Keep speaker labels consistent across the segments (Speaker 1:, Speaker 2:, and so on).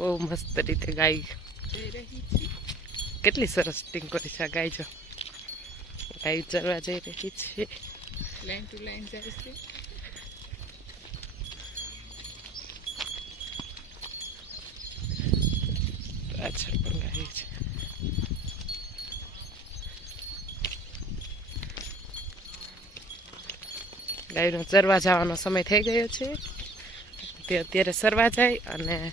Speaker 1: બહુ મસ્ત રીતે ગાય. કેટલી સરસ ટીંકોરી છે આ ગાય જો. ગાય ચરવા જઈ રહી છે.
Speaker 2: લાઈન ટુ લાઈન જાય છે.
Speaker 1: પાછળ પણ ગાય છે. ગાયનો ચરવા જવાનો સમય થઈ ગયો છે. તે અત્યારે સરવા જાય અને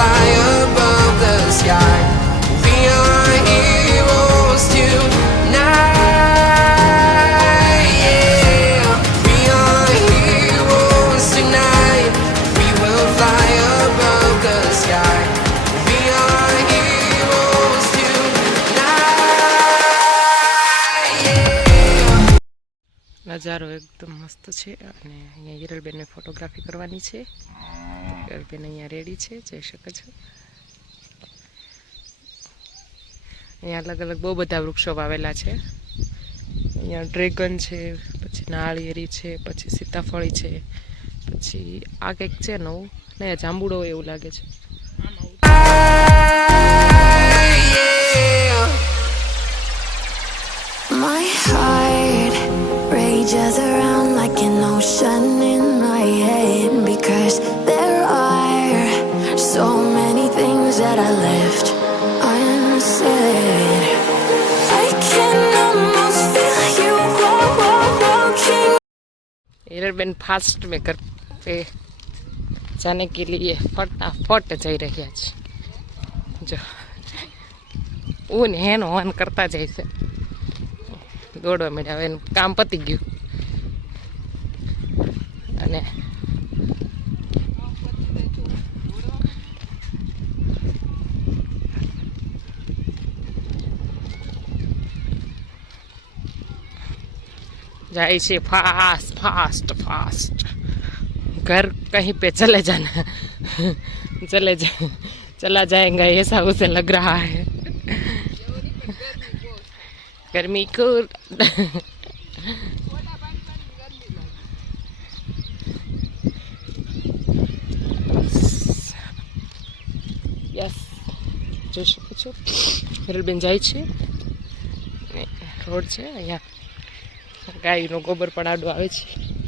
Speaker 3: fly above the sky. We are heroes tonight. Yeah. We are heroes tonight. We will fly above the sky. We are heroes tonight.
Speaker 1: નજારો એકદમ મસ્ત છે અને અહીંયા હિરલબેનને ફોટોગ્રાફી કરવાની છે હિરલબેન અહીંયા રેડી છે. જઈ શકે છો. અહીંયા અલગ અલગ બહુ બધા વૃક્ષો વાવેલા છે. અહીંયા ડ્રેગન છે, પછી નાળિયેરી છે, પછી સીતાફળી છે, પછી આ કંઈક છે નવું. ને જાંબુડો એવું લાગે છે.
Speaker 4: My heart
Speaker 1: હિરલબેન ફાસ્ટ में कर पे जाने के लिए फटाफट જઈ રહ્યા છે જો ઊન હેન હોન કરતા જાય છે દોડવા માંડ્યા હવે એનું કામ પતી ગયું અને જાય છે फास्ट फास्ट फास्ट घर कहीं पे चले जाना चले जा चला जाएगा ऐसा उसे लग रहा है गर्मी को યસ જોઈ શકો છો હિરલબેન જાય છે રોડ છે અહીંયા ગાયનો ગોબર પણ આડો આવે છે.